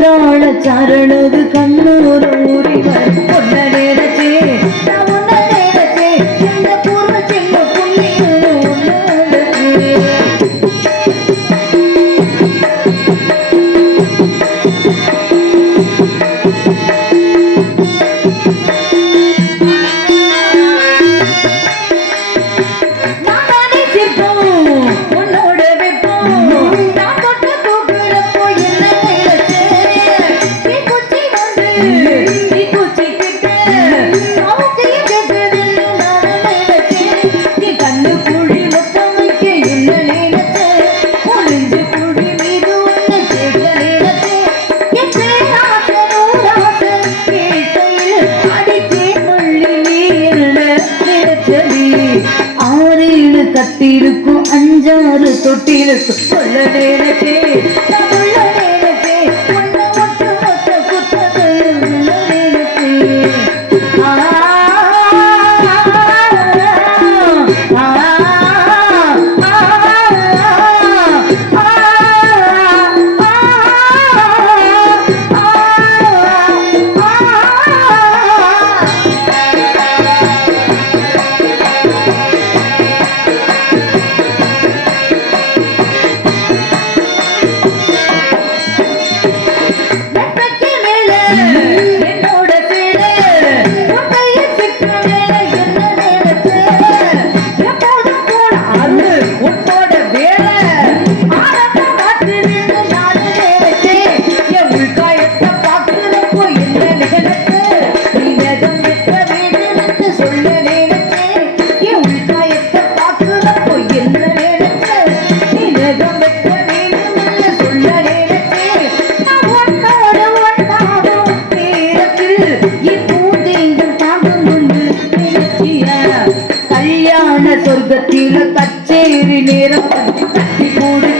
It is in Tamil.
கட்டாள சரணது கண்ணூரும் கத்திருக்கும் அஞ்சாறு தொட்டிருக்கும். சொல்ல நேரத்தே சொர்க்கத்தில கச்சேரி நேரம் தட்டி கூடு